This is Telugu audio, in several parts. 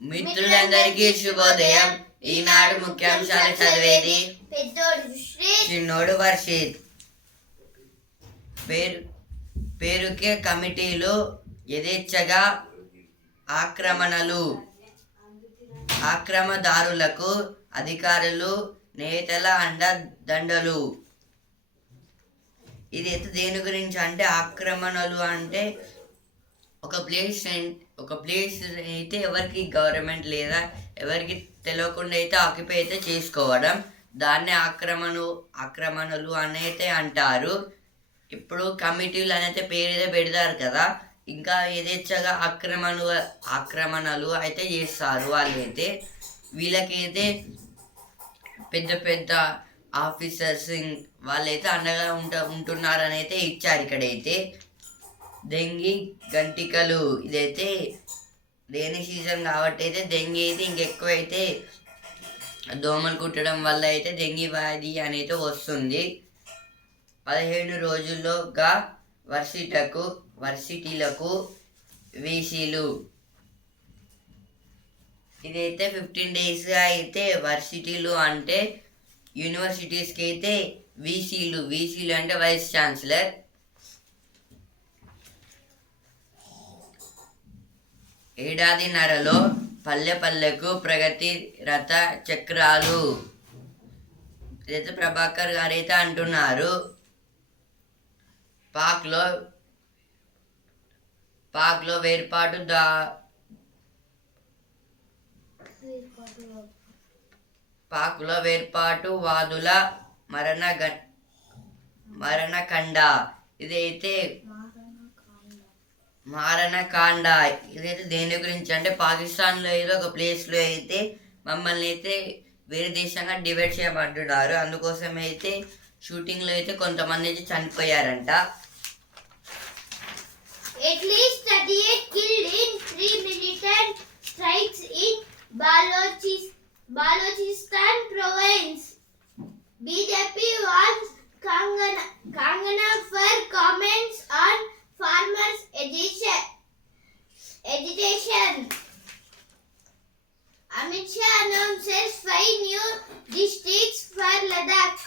మిత్రులందరికీ శుభోదయం. ఈనాడు ముఖ్యాంశాలు చదివేది చిన్నోడు వర్షిత్. పేరుకే కమిటీలు యథేచ్ఛగా ఆక్రమదారులకు అధికారులు నేతల అండదండలు. ఇదైతే దేని గురించి అంటే ఆక్రమణలు అంటే ఒక ప్లేస్ అయితే ఎవరికి గవర్నమెంట్ లేదా ఎవరికి తెలియకుండా అయితే ఆక్యుపై అయితే చేసుకోవడం, దాన్ని ఆక్రమణలు అనేది అంటారు. ఇప్పుడు కమిటీలు అనేది పేరు అయితే పెడతారు కదా, ఇంకా యథేచ్ఛగా ఆక్రమణలు అయితే చేస్తారు వాళ్ళైతే. వీళ్ళకైతే పెద్ద పెద్ద ఆఫీసర్స్ వాళ్ళైతే అండగా ఉంటున్నారని అయితే ఇచ్చారు. ఇక్కడైతే డెంగీ గంటికలు, ఇదైతే రైనీ సీజన్ కాబట్టి అయితే డెంగీ అయితే ఇంకెక్కువ అయితే దోమలు కుట్టడం వల్ల అయితే డెంగీ వ్యాధి అనేది వస్తుంది. 15 రోజుల్లోగా వర్సిటీలకు వీసీలు. ఇదైతే 15 డేస్గా అయితే వర్సిటీలు అంటే యూనివర్సిటీస్కి అయితే వీసీలు అంటే వైస్ ఛాన్సలర్. ఏడాదిన్నరలో పల్లెకు ప్రగతి రథ చక్రాలు. ఇదైతే ప్రభాకర్ గారు అయితే అంటున్నారు. పాక్లో వేర్పాటు వాదుల మరణకాండ. ఇదైతే మారణకాండ. ఇదైతే దేని గురించి అంటే పాకిస్తాన్లో ఏదో ఒక ప్లేస్లో అయితే మమ్మల్ని అయితే వేరే దేశంగా డివైడ్ చేయమంటున్నారు. అందుకోసం అయితే షూటింగ్లో అయితే కొంతమంది అయితే చనిపోయారంట. At least 38 killed in 3 militant strikes in Balochistan province. BJP wants Kangana for comments on farmers' agitation. Amit Shah announces 5 new districts for Ladakh.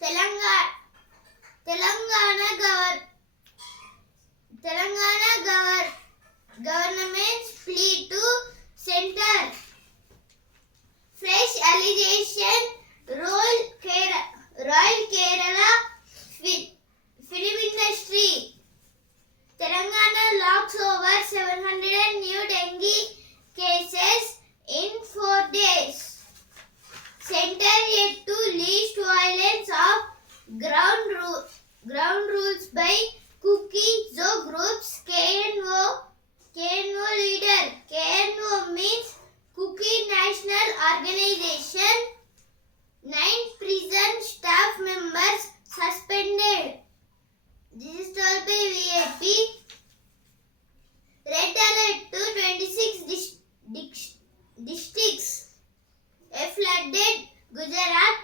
Telangana government's plea to center. Fresh allegation Royal Kerala film industry. Telangana locks over 700 new dengue cases in 4 days. Center yet to least violence of ground rules by Kuki Zo groups. KNO leader. KNO means Kuki National Organization. 9 prison staff members suspended. This is told by VIP. Red alert to 26 districts. A flooded Gujarat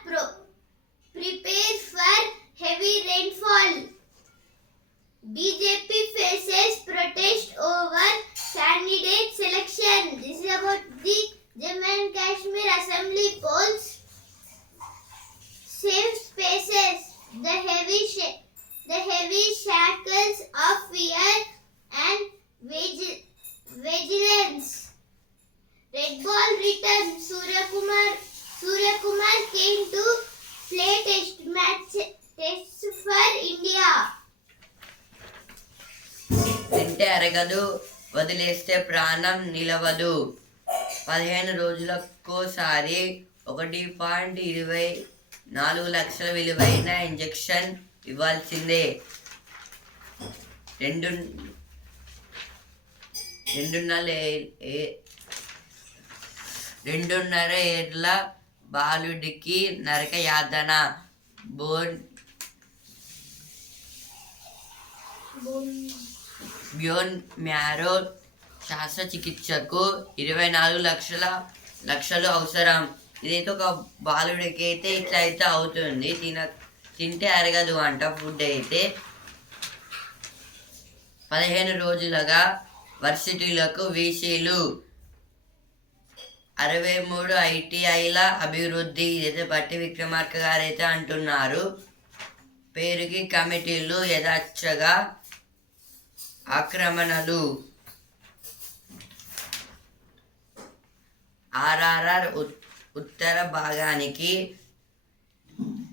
prepare for heavy rainfall. BJP faces protest over candidate selection. This is about the Jammu and Kashmir Assembly polls. Safe spaces. The heavy shackles of fear and vigilance. Red ball return. Surya Kumar came to play tests for India. తింటే అరగదు, వదిలేస్తే ప్రాణం నిలవదు. 15 రోజులకోసారి 1.24 లక్షల విలువైన ఇంజెక్షన్ ఇవ్వాల్సిందే. 2.5 ఏళ్ల బాలుడికి నరక యాతన. బ్యోన్ మ్యారో శస్త్రచికిత్సకు 24 లక్షలు అవసరం. ఇదైతే ఒక బాలుడికి అయితే ఇట్లా అయితే అవుతుంది. తింటే అరగదు అంట ఫుడ్ అయితే. 15 రోజులుగా వర్సిటీలకు వీసీలు, 63 ఐటీఐల అభివృద్ధి. ఇదైతే బట్టి విక్రమార్క గారు అయితే అంటున్నారు. పేరుకి కమిటీలు, యథాచ్ఛగా ఆక్రమణలు. ఆర్ఆర్ఆర్ ఉత్తర భాగానికి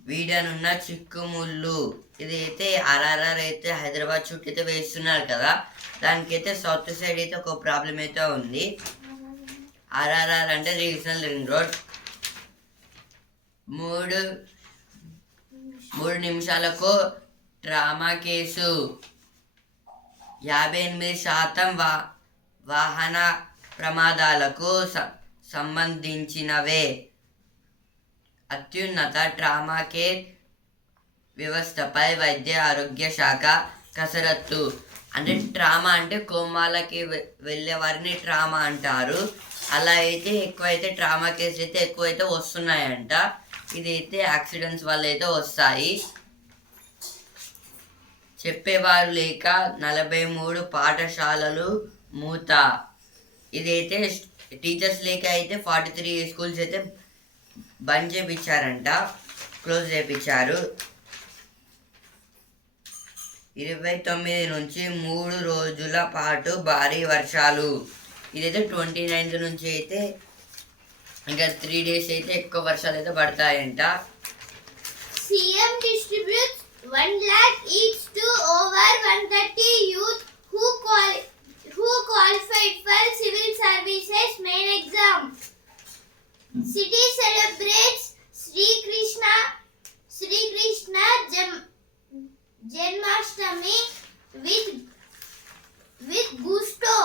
వీడనున్న చిక్కుముళ్ళు. ఇది అయితే ఆర్ఆర్ఆర్ అయితే హైదరాబాద్ చుట్టూ అయితే వేస్తున్నారు కదా, దానికైతే సౌత్ సైడ్ అయితే ఒక ప్రాబ్లం అయితే ఉంది. ఆర్ఆర్ఆర్ అంటే రీజనల్ రింగ్ రోడ్. 3 నిమిషాలకు ట్రామా కేసు. 58% వాహన ప్రమాదాలకు సంబంధించినవే. అత్యున్నత ట్రామా కేర్ వ్యవస్థపై వైద్య ఆరోగ్య శాఖ కసరత్తు. అంటే ట్రామా అంటే కోమాలకి వెళ్ళే వారిని ట్రామా అంటారు. అలా అయితే ఎక్కువైతే ట్రామా కేసు అయితే ఎక్కువైతే వస్తున్నాయంట. ఇదైతే యాక్సిడెంట్స్ వల్ల అయితే వస్తాయి. చెప్పేవారు లేక 43 పాఠశాలలు మూత. ఇదైతే టీచర్స్ లేక అయితే 43 స్కూల్స్ అయితే బంద్ చేయించారంట, క్లోజ్ చేయించారు. 29 నుంచి 3 రోజుల పాటు భారీ వర్షాలు. ఇదైతే 29 నుంచి అయితే ఇంకా 3 డేస్ అయితే ఎక్కువ వర్షాలు అయితే పడతాయంట. CM distributes 1 lakh each to over 130 youth who qualified for civil services main exam. City celebrates Sri Krishna Janmashtami with gusto.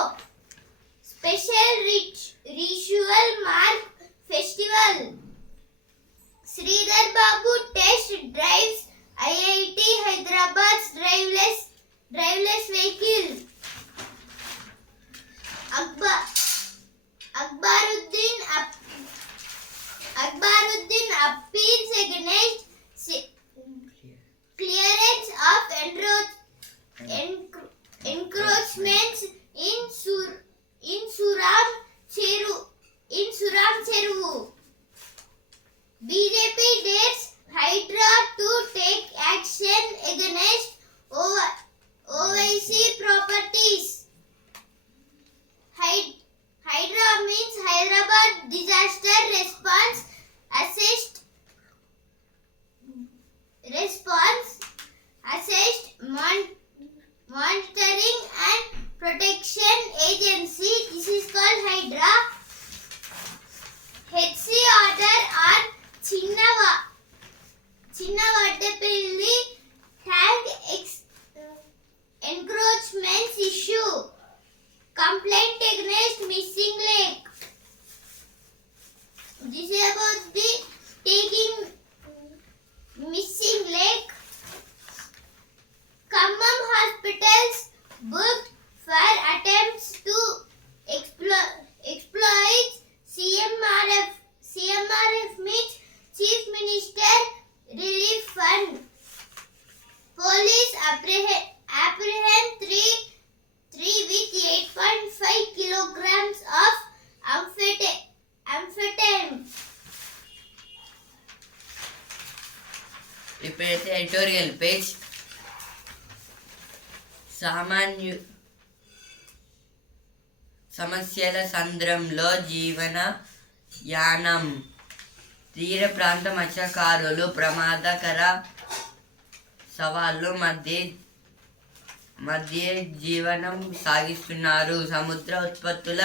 Special ritual mark festival. Sridhar Babu test drives IIT Hyderabad's driverless vehicle. Akbaruddin appeals against clearance of encroachments in Suram Cheruvu. BJP dares Hydra to take action against OIC properties. Hydra means Hyderabad Disaster Response Assist Monitoring and Protection Agency. This is called Hydra. HC order on Chinnavattapalli tank encroachments issue. Complaint against missing lake. This is about the taking missing lake. Khammam hospitals booked for attempts to exploit CMRF means Chief Minister Relief Fund. Police apprehend three with 8.5 kilograms of amphetamine. ఇప్పుడైతే ఎడిటోరియల్ పేజ్. సమస్యల సంద్రంలో జీవన యానం. తీర ప్రాంత మత్స్యకారులు ప్రమాదకర సవాళ్ళు మధ్య జీవనం సాగిస్తున్నారు. సముద్ర ఉత్పత్తుల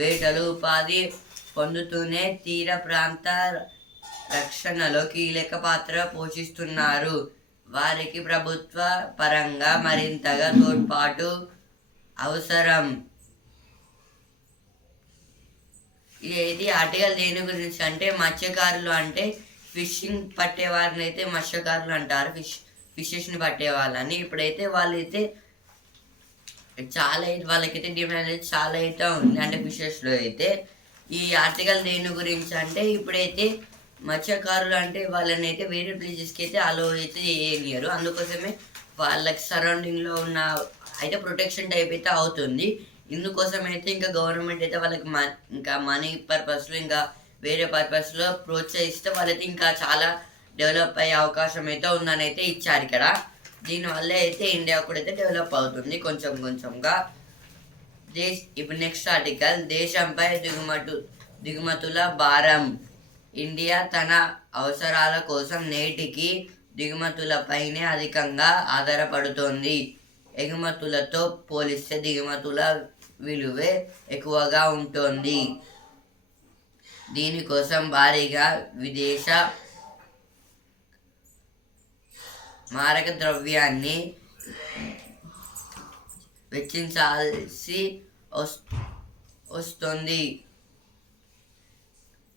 వేటలు ఉపాధి పొందుతూనే తీర ప్రాంత రక్షణలో కీలక పాత్ర పోషిస్తున్నారు. వారికి ప్రభుత్వ పరంగా మరింతగా తోడ్పాటు అవసరం. ఇది ఆర్టికల్ దేని గురించి అంటే మత్స్యకారులు అంటే ఫిషింగ్ పట్టే వారిని అయితే మత్స్యకారులు అంటారు, ఫిషెస్ని పట్టే వాళ్ళని. ఇప్పుడైతే వాళ్ళైతే వాళ్ళకైతే డిమాండ్ అయితే చాలా అయితే ఉంది, అంటే ఫిషెస్లో అయితే. ఈ ఆర్టికల్ దేని గురించి అంటే ఇప్పుడైతే మత్స్యకారులు అంటే వాళ్ళని అయితే వేరే ప్లేసెస్కి అయితే అలో అయితే చేయనియరు. అందుకోసమే వాళ్ళకి సరౌండింగ్లో ఉన్న అయితే ప్రొటెక్షన్ టైప్ అయితే అవుతుంది. ఇందుకోసం అయితే ఇంకా గవర్నమెంట్ అయితే వాళ్ళకి ఇంకా మనీ పర్పస్లో ఇంకా వేరే పర్పస్లో ప్రోత్సహిస్తే వాళ్ళైతే ఇంకా చాలా డెవలప్ అయ్యే అవకాశం అయితే ఉందని అయితే ఇచ్చారు ఇక్కడ. దీనివల్ల అయితే ఇండియా కూడా అయితే డెవలప్ అవుతుంది కొంచెం కొంచెంగా. ఇప్పుడు నెక్స్ట్ ఆర్టికల్, దేశంపై దిగుమతుల భారం. ఇండియా తన అవసరాల కోసం నేటికి దిగుమతులపైనే అధికంగా ఆధారపడుతోంది. ఎగుమతులతో పోలిస్తే దిగుమతుల విలువే ఎక్కువగా ఉంటుంది. దీనికోసం భారీగా విదేశ మారక ద్రవ్యాన్ని వెచ్చించాల్సి వస్తుంది.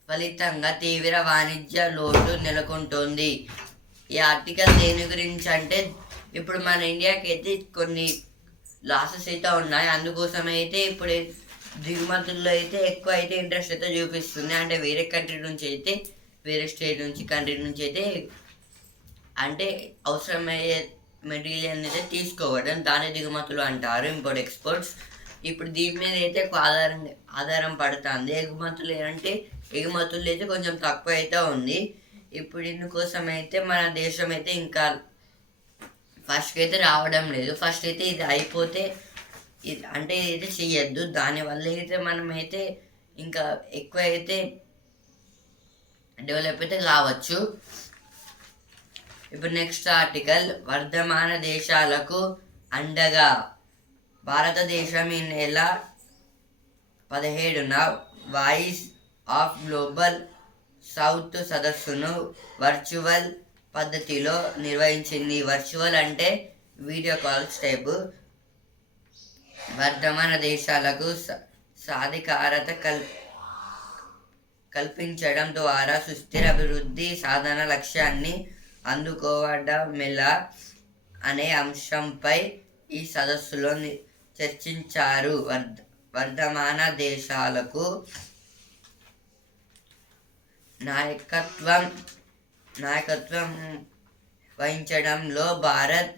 ఫలితంగా తీవ్ర వాణిజ్య లోటు నెలకొంటుంది. ఈ ఆర్టికల్ దేని గురించి అంటే, ఇప్పుడు మన ఇండియాకి అయితే కొన్ని లాసెస్ అయితే ఉన్నాయి. అందుకోసం అయితే ఇప్పుడు దిగుమతుల్లో అయితే ఎక్కువ అయితే ఇంట్రెస్ట్ అయితే చూపిస్తుంది. అంటే వేరే కంట్రీ నుంచి అయితే, వేరే స్టేట్ నుంచి కంట్రీ నుంచి అయితే అంటే అవసరమయ్యే మెటీరియల్ అయితే తీసుకోవడం, దాని దిగుమతులు అంటారు, ఇంపోర్ట్ ఎక్స్పోర్ట్స్. ఇప్పుడు దీని మీద అయితే ఎక్కువ ఆధారం పడుతుంది. ఎగుమతులు అయితే కొంచెం తక్కువ అయితే ఉంది. ఇప్పుడు ఇందుకోసం అయితే మన దేశం అయితే ఇంకా ఫస్ట్కి అయితే రావడం లేదు. ఫస్ట్ అయితే ఇది అయిపోతే అంటే ఇదైతే చెయ్యొద్దు. దానివల్ల అయితే మనమైతే ఇంకా ఎక్కువ అయితే డెవలప్ అయితే కావచ్చు. ఇప్పుడు నెక్స్ట్ ఆర్టికల్, వర్ధమాన దేశాలకు అండగా. భారతదేశం ఈ నెల 17న వాయిస్ ఆఫ్ గ్లోబల్ సౌత్ సదస్సును వర్చువల్ పద్ధతిలో నిర్వహించింది. వర్చువల్ అంటే వీడియో కాల్స్ టైపు. వర్ధమాన దేశాలకు సాధికారత కల్పించడం ద్వారా సుస్థిర అభివృద్ధి సాధన లక్ష్యాన్ని అందుకోవడమెలా అనే అంశంపై ఈ సదస్సులో చర్చించారు. వర్ధమాన దేశాలకు నాయకత్వం వహించడంలో భారత్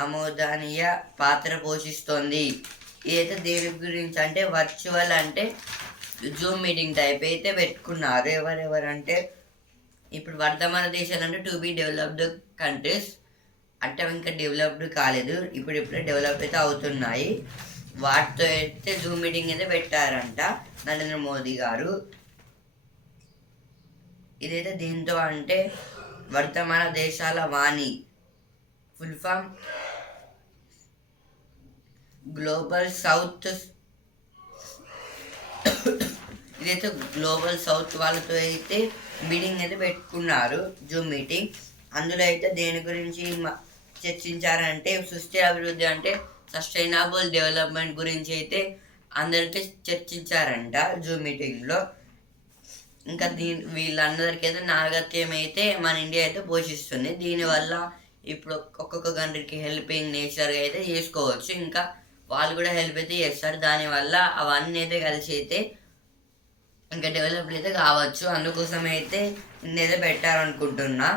ఆమోదనీయ పాత్ర పోషిస్తోంది. ఇదైతే దేని గురించి అంటే, వర్చువల్ అంటే జూమ్ మీటింగ్ టైప్ అయితే పెట్టుకున్నారు. ఎవరెవరంటే ఇప్పుడు వర్ధమాన దేశాలు అంటే టు బి డెవలప్డ్ కంట్రీస్ అంటే ఇంకా డెవలప్డ్ కాలేదు, ఇప్పుడిప్పుడే డెవలప్ అయితే అవుతున్నాయి. వాటితో అయితే జూమ్ మీటింగ్ అయితే పెట్టారంట నరేంద్ర మోదీ గారు. ఇదైతే దీంతో అంటే వర్ధమాన దేశాల వాణి, ఫుల్ ఫామ్ గ్లోబల్ సౌత్. ఇదైతే గ్లోబల్ సౌత్ వాళ్ళతో అయితే మీటింగ్ అయితే పెట్టుకున్నారు, జూమ్ మీటింగ్. అందులో అయితే దేని గురించి చర్చించారంటే, సుస్థిర అభివృద్ధి అంటే సస్టైనబుల్ డెవలప్మెంట్ గురించి అయితే అందరితో చర్చించారంట జూమ్ మీటింగ్లో. ఇంకా వీళ్ళందరికీ అయితే నాయకత్వం అయితే మన ఇండియా అయితే పోషిస్తుంది. దీనివల్ల ఇప్పుడు ఒక్కొక్క కంట్రీకి హెల్పింగ్ నేచర్గా అయితే చేసుకోవచ్చు. ఇంకా వాళ్ళు కూడా హెల్ప్ అయితే చేస్తారు. దానివల్ల అవన్నీ అయితే కలిసి అయితే ఇంకా డెవలప్ అయితే కావచ్చు. అందుకోసం అయితే ఇన్నైతే పెట్టారనుకుంటున్నా.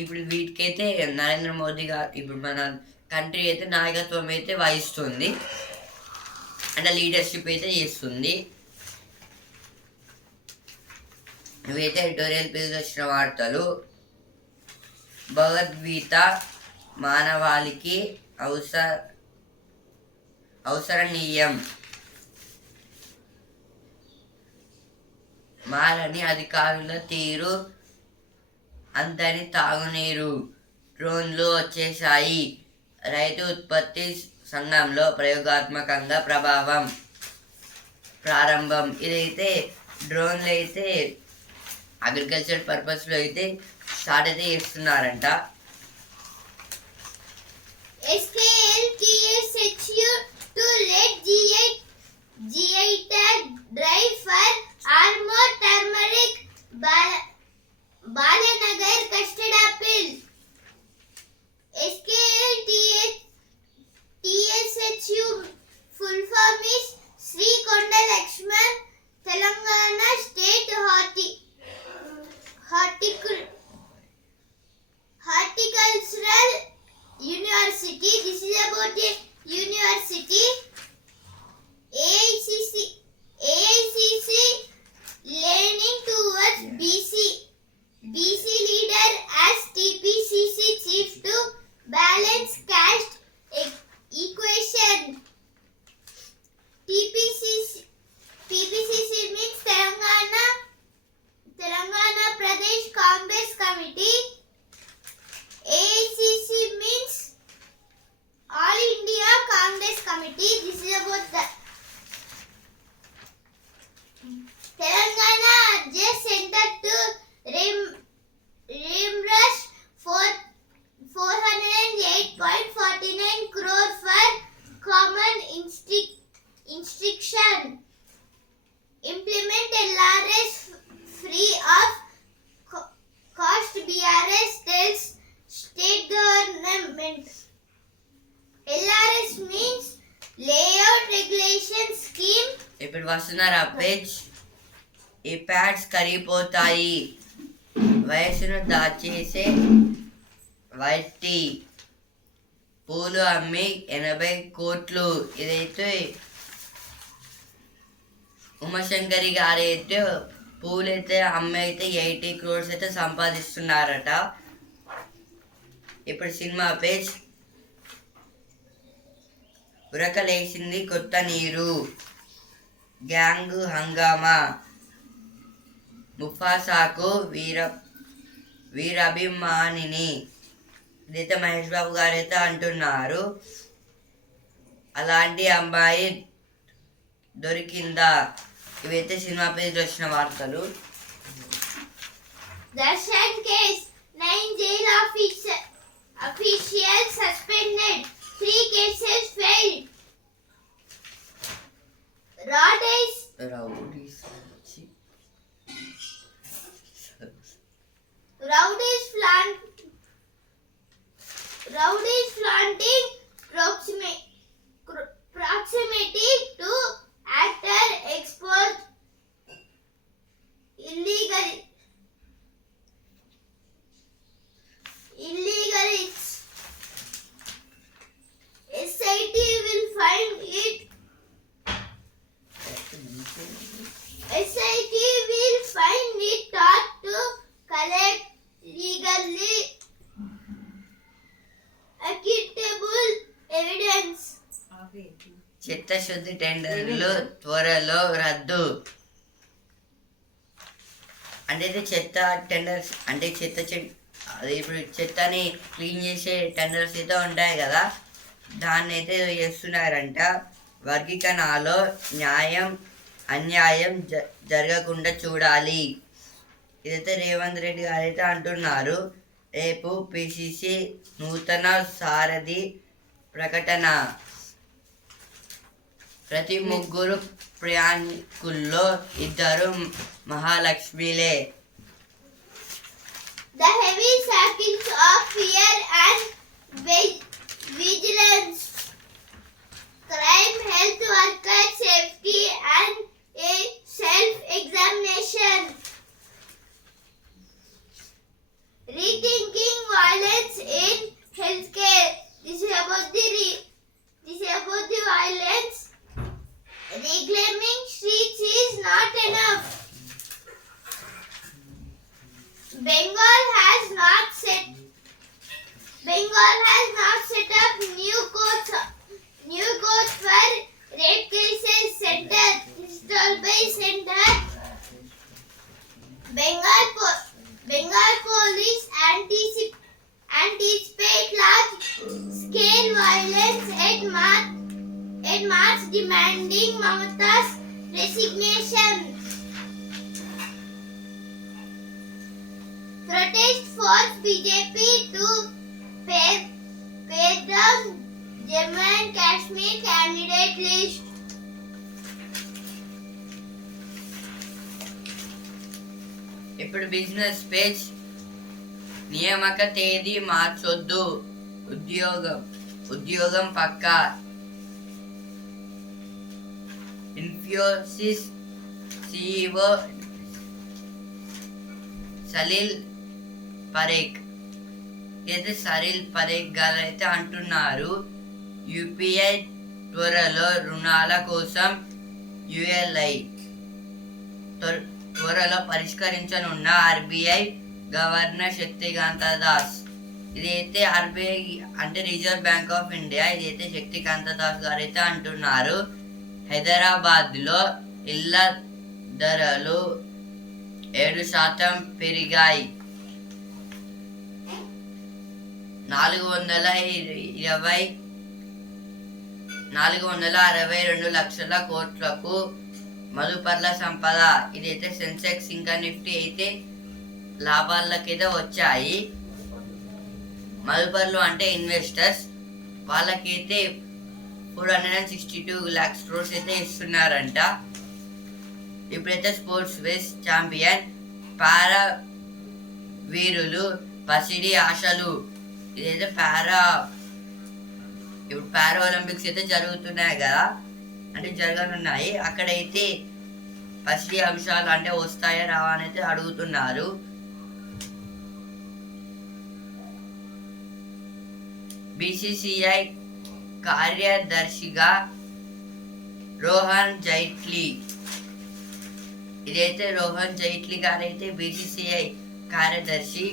ఇప్పుడు వీటికైతే నరేంద్ర మోదీ గారు ఇప్పుడు మన కంట్రీ అయితే నాయకత్వం అయితే వహిస్తుంది, అంటే లీడర్షిప్ అయితే చేస్తుంది. ఇవైతే ఎడిటోరియల్ పేజ్ వచ్చిన వార్తలు. భగవద్గీత మానవాళికి అవసరనీయం. మారని అధికారుల తీరు, అంతని తాగునీరు, డ్రోన్లు వచ్చేసాయి. రైతు ఉత్పత్తి సంఘంలో ప్రయోగాత్మకంగా ప్రారంభం. ఇదైతే డ్రోన్లు అయితే అగ్రికల్చర్ పర్పస్లో అయితే స్టార్ట్ అయితే చేస్తున్నారంట. SKL TSHU to let GI tag drive for Armour Turmeric. Balanagar custard apple. SKL TSHU full form is Sri Konda Lakshman, Telangana State Horticultural University. This is about a university is about the Telangana just Center to reimburse for 408.49 crore for common instruction. Implement LRS free of cost, BRS tells state government. LRS means layout regulation scheme. ఇప్పుడు వస్తున్నారా పేజ్. ఈ ప్యాడ్స్ కరిగిపోతాయి, వయసును దాచేసే వైట్ టీ, పూలు అమ్మి 80 కోట్లు. ఇదైతే ఉమాశంకరి గారు అయితే పూలైతే అమ్మి అయితే 80 crores అయితే సంపాదిస్తున్నారట. ఇప్పుడు సినిమా పేజ్. ఉరకలేసింది కొత్త నీరు, గ్యాంగ్ హంగామా, ముఫాసాకు వీరాభిమానిని. ఇదైతే మహేష్ బాబు గారు అయితే అంటున్నారు. అలాంటి అమ్మాయి దొరికిందా? ఇవైతే సినిమా పేజ్ వచ్చిన వార్తలు. Darshan case, 9 jail officials suspended, 3 cases failed. Rowdies flaunting proximity to actor exposed illegally. SIT will find it. SIT will find it hard to collect legally acceptable evidence. చిత్తశుద్ధి టెండర్లు త్వరలో రద్దు. అంటే ఇది చెత్త టెండర్స్, అంటే అది ఇప్పుడు చెత్తని క్లీన్ చేసే టెండర్స్ అయితే ఉంటాయి కదా, దాన్ని అయితే చేస్తున్నారంట. వర్గీకరణలో న్యాయం అన్యాయం జరగకుండా చూడాలి. ఇదైతే రేవంత్ రెడ్డి గారు అయితే అంటున్నారు. రేపు పిసిసి నూతన సారథి ప్రకటన. ప్రతి 3 ప్రయాణికుల్లో 2 మహాలక్ష్మిలే. The heavy cycles of fear and vigilance, crime, health worker safety and a self-examination. Rethinking violence in healthcare. This is about the violence. Reclaiming streets is not enough. Bengal has not set up new courts for rape cases. Center. Bengal police anticipate large scale violence at March, demanding Mamata's resignation. Protest forced BJP to pare down Jammu and Kashmir candidate list. ఇప్పుడు బిజినెస్ పేజ్. నియామక తేదీ మార్చొద్దు, ఉద్యోగం పక్కా. ఇన్ఫోసిస్ CEO సలీల్ పరేఖ్ గారు అయితే అంటున్నారు. UPI త్వరలో రుణాల కోసం ULI త్వరలో పరిష్కరించనున్న RBI గవర్నర్ శక్తికాంత దాస్. ఇదైతే RBI అంటే రిజర్వ్ బ్యాంక్ ఆఫ్ ఇండియా, ఇదైతే శక్తికాంత దాస్ గారు అయితే అంటున్నారు. హైదరాబాద్లో ఇళ్ల ధరలు 7% పెరిగాయి. 420 462 లక్షల కోట్లకు మదుపర్ల సంపద. ఇదైతే సెన్సెక్స్ ఇంకా నిఫ్టీ అయితే లాభాలకైతే వచ్చాయి. మదుపర్లు అంటే ఇన్వెస్టర్స్, వాళ్ళకైతే 462 lakhs crores అయితే ఇస్తున్నారంట. ఇప్పుడైతే స్పోర్ట్స్ వేస్ ఛాంపియన్ పారా వీరులు పసిడి ఆశలు. ఇదైతే ఇప్పుడు పారా ఒలింపిక్స్ అయితే జరుగుతున్నాయి కదా, అంటే జరగనున్నాయి. అక్కడైతే పసిడి అంశాలు అంటే వస్తాయా రావా అని అయితే అడుగుతున్నారు. బీసీసీఐ కార్యదర్శిగా రోహన్ జైట్లీ. ఇదైతే రోహన్ జైట్లీ గారైతే బీసీసీఐ కార్యదర్శి.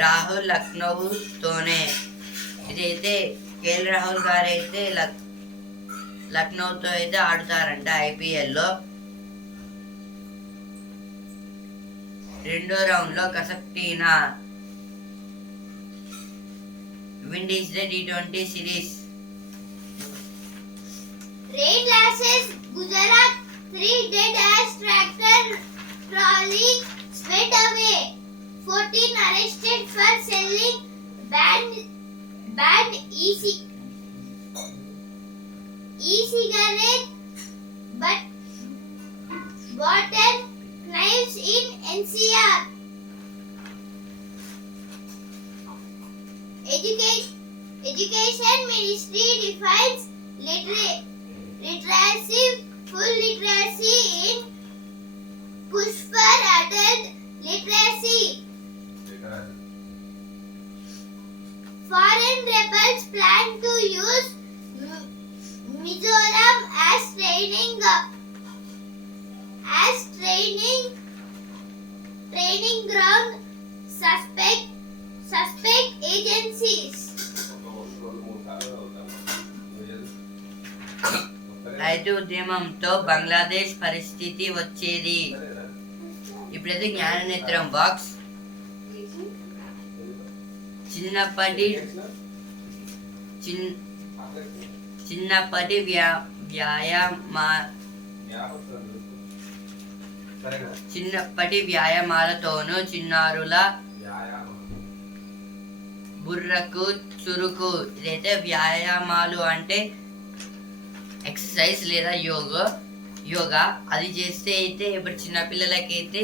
రాహుల్ లక్నోతోనే. ఇదైతే కేఎల్ రాహుల్ గారైతే లక్నోతో అయితే ఆడుతారంట ఐపీఎల్లో. రెండో రౌండ్ లో కసక్టీనా Windies T20 series. Rain lashes Gujarat, 3 dead as tractor trolley swept away. 14 arrested for selling banned e-cigarette but bottle knives in NCR. Education Ministry defines literacy, full literacy in push for adult literacy. Foreign rebels plan to use Mizoram as training ground. Suspect agencies. రైతు ఉద్యమంతో బంగ్లాదేశ్ పరిస్థితి వచ్చేది. ఇప్పుడైతే జ్ఞాననేత్రం బాక్స్. చిన్నప్పటి వ్యాయామాలతోనూ చిన్నారుల బుర్రకు చురుకు. ఇదైతే వ్యాయామాలు అంటే ఎక్సర్సైజ్ లేదా యోగా. అది చేస్తే అయితే ఇప్పుడు చిన్నపిల్లలకైతే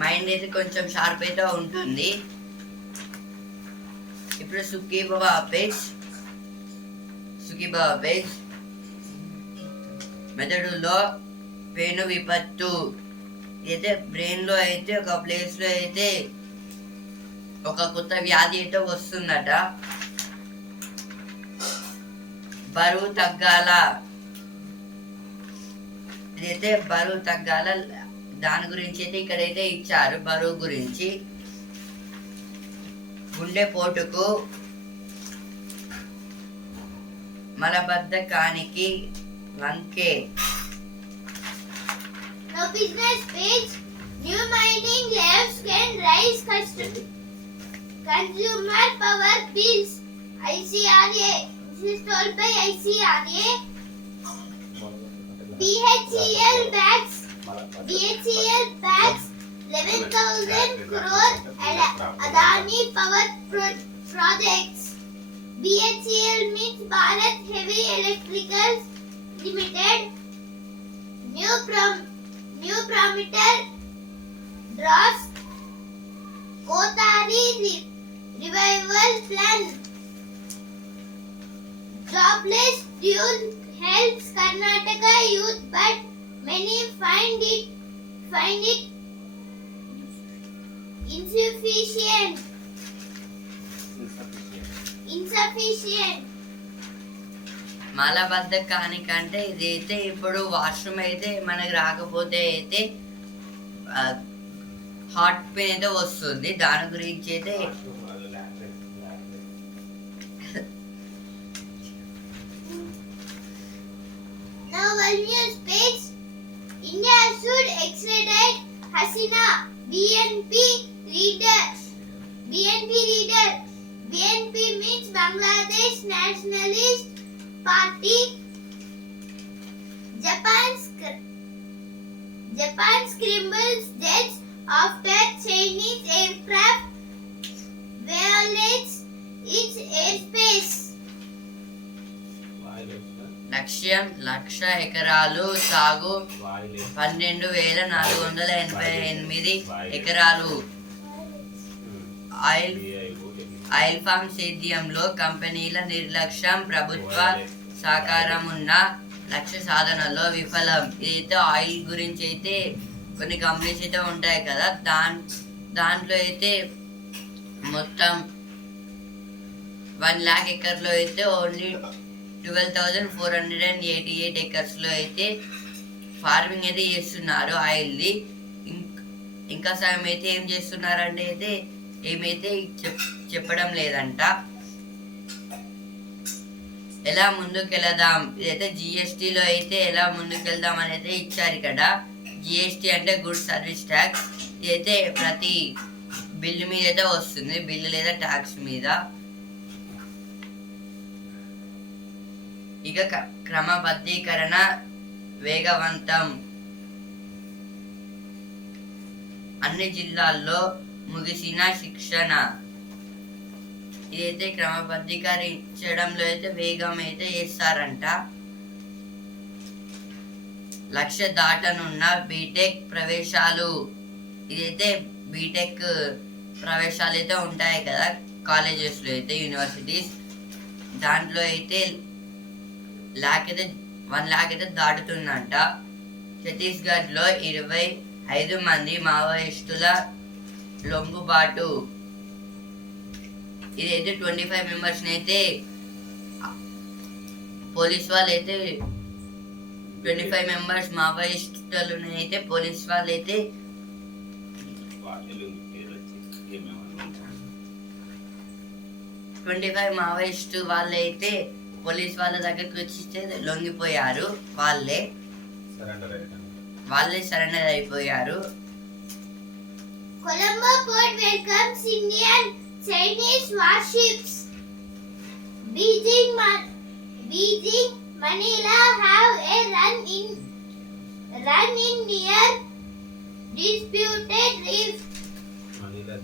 మైండ్ అయితే కొంచెం షార్ప్ అయితే ఉంటుంది. ఇప్పుడు సుఖీబాబా పేజ్. మెదడులో పెను విపత్తు. అయితే బ్రెయిన్ లో అయితే ఒక ప్లేస్ లో అయితే ఒక కొత్త వ్యాధి అయితే వస్తుందట. బరువు తగ్గాల. ఇదైతే బరువు తగ్గాల, దాని గురించి అయితే ఇక్కడైతే ఇచ్చారు. బరువు గురించి. గుండెపోటుకు మలబద్ధకానికి వంకే. No business page. New mining labs can raise consumer power bills. ICRA. This is told by ICRA. BHEL backs 11,000 crore Adani power projects. BHEL means Bharat Heavy Electricals Limited. New promoter draws Kotari revival plan. Jobless dual helps Karnataka youth, but many find it insufficient. మలబద్ధకానికంటే ఇదైతే ఇప్పుడు వాష్రూమ్ అయితే మనకి రాకపోతే అయితే హార్ట్ పెయిన్ అయితే వస్తుంది. దాని గురించి అయితే Now one news page. India should extradite Hasina. BNP leader. BNP means Bangladesh Nationalist party. Japan scrambles jets after Chinese aircraft violates its airspace. లక్ష్యం 1,00,000 ఎకరాలు సాగు 12,488 ఎకరాలు. ఆయిల్ ఫామ్ సేద్యంలో కంపెనీల నిర్లక్ష్యం, ప్రభుత్వ సహకారం ఉన్న లక్ష్య సాధనలో విఫలం. ఇదైతే ఆయిల్ గురించి అయితే కొన్ని కంపెనీస్ అయితే ఉంటాయి కదా, దాంట్లో అయితే మొత్తం 1,00,000 ఎకర్లో అయితే ఓన్లీ 12,488 ఎకర్స్లో అయితే ఫార్మింగ్ అయితే చేస్తున్నారు ఆయిల్ది. ఇంకా సగం అయితే ఏం చేస్తున్నారంటే అయితే ఏమైతే చెప్పడం లేదంట. ఎలా ముందుకెళ్దాం, ఇదైతే జిఎస్టీలో అయితే ఎలా ముందుకెళ్దాం అనేది ఇచ్చారు ఇక్కడ. జిఎస్టీ అంటే గుడ్ సర్వీస్ ట్యాక్స్. ఇదైతే ప్రతి బిల్లు మీద అయితే వస్తుంది, బిల్లు లేదా ట్యాక్స్ మీద. ఇక క్రమబద్ధీకరణ వేగవంతం. అన్ని జిల్లాల్లో ముగిసిన శిక్షణ. ఇదైతే క్రమబద్ధీకరించడంలో అయితే వేగం అయితే చేస్తారంట. 1,00,000 దాటనున్న బీటెక్ ప్రవేశాలు. ఇదైతే బీటెక్ ప్రవేశాలు అయితే ఉంటాయి కదా కాలేజెస్లో అయితే, యూనివర్సిటీస్. దాంట్లో అయితే 1,00,000 అయితే దాటుతుందంట. ఛత్తీస్గఢ్లో 25 మంది మావోయిస్టుల లొంగుబాటు. ఇదైతే 25 మెంబర్స్ని అయితే పోలీస్ వాళ్ళు అయితే 25 మెంబర్స్ మావోయిస్టులను అయితే పోలీస్ వాళ్ళు అయితే 25 మావోయిస్టు వాళ్ళైతే పోలీస్ వాళ్ళ దగ్గరికి వచ్చి లొంగిపోయారు. వాళ్ళే సరెండర్ అయిపోయారు. Colombo port welcomes Indian Chinese warships. Beijing, Manila have a run in near disputed reef. Manila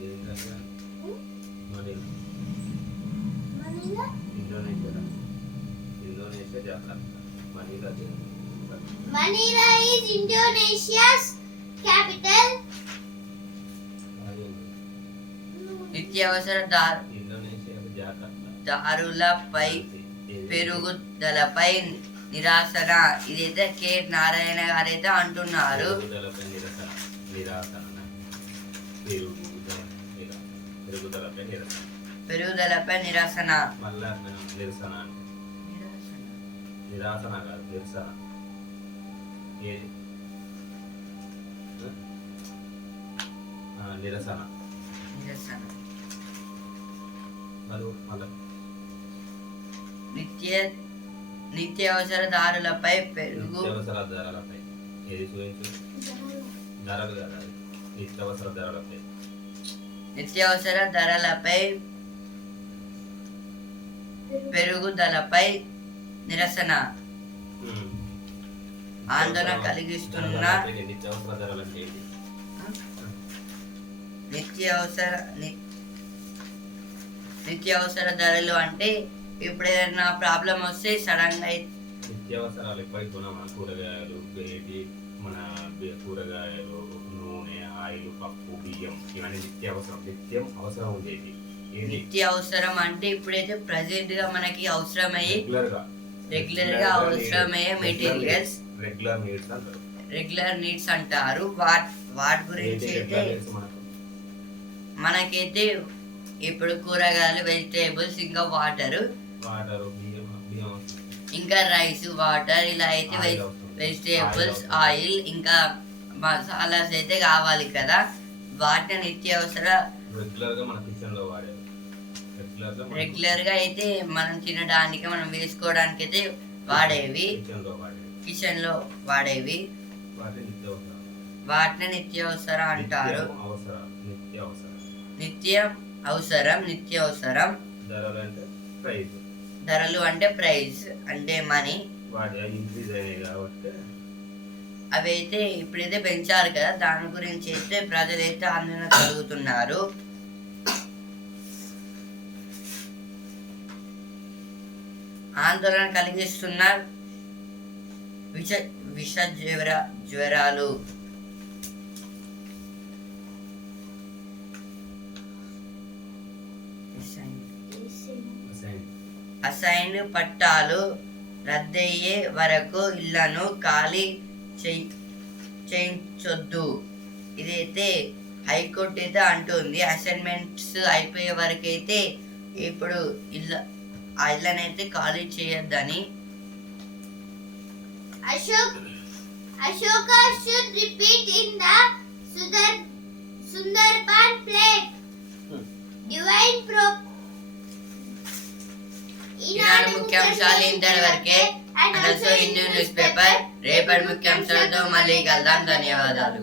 Indonesia Jakarta. Manila is Indonesia's capital. నిత్యావసర దారులపై పెరుగుదలపై నిరాశన. ఇదైతే కె నారాయణ గారు అయితే అంటున్నారు. పెరుగుదలపై నిరసన. నిత్యావసర ధరలపై పెరుగుదలపై నిరసన. ఆందోళన కలిగిస్తున్న నిత్యావసర ధరలు అంటే ఇప్పుడు ఏదైనా ప్రాబ్లం వస్తే సడన్ గా నిత్యావసరాలు ఎప్పటికి కొనమా, కూరగాయలు, మన కూరగాయలు, నూనె, ఆయిల్, పప్పు, బియ్యం, ఇవన్నీ నిత్యం అవసరం ఉండేది. నిత్య అవసరం అంటే ఇప్పుడైతే ప్రెసెంట్ గా మనకి అవసరమయ్యే రెగ్యులర్ గా అవసరమయ్యే మెటీరియల్స్ రెగ్యులర్ నీడ్స్ అంటారు. వాటి గురించి అయితే మనకైతే ఇప్పుడు కూరగాయలు, వెజిటేబుల్స్, ఇంకా వాటర్, ఇంకా రైస్, వాటర్, ఇలా అయితే వెజిటేబుల్స్, ఆయిల్, ఇంకా మసాలాస్ అయితే కావాలి కదా. వాటిని నిత్యావసర రెగ్యులర్ గా అయితే మనం తినడానికి, మనం వేసుకోవడానికి అయితే వాడేవి, కిచెన్ లో వాడేవి, వాటిని నిత్యావసర అంటారు. నిత్యం అవసరం, నిత్యావసరం. ధరలు అంటే ప్రైస్ అంటే మనీ. వాటి ఇంక్రీజ్ అయినాయి కాబట్టి అవి అయితే ఇప్పుడైతే పెంచారు కదా, దాని గురించి అయితే ప్రజలైతే ఆందోళన కలుగుతున్నారు. ఆందోళన కలిగిస్తున్న విష జ్వరాలు. అసైన్ పట్టాలు రద్దయ్యే వరకు ఇళ్లను ఖాళీ చేయించొద్దు. ఇదైతే హైకోర్టు అయితే అంటుంది. అసైన్మెంట్స్ అయిపోయే వరకు అయితే ఇప్పుడు ఆ ఇళ్ళనైతే ఖాళీ చేయొద్దని. Ashoka should repeat in the Sundarban plate. Divine ఈనాడు ముఖ్యాంశాలు ఇంతవరకే. అనల్సో హిందూ న్యూస్ పేపర్. రేపటి ముఖ్యాంశాలతో మళ్ళీ కలుద్దాం. ధన్యవాదాలు.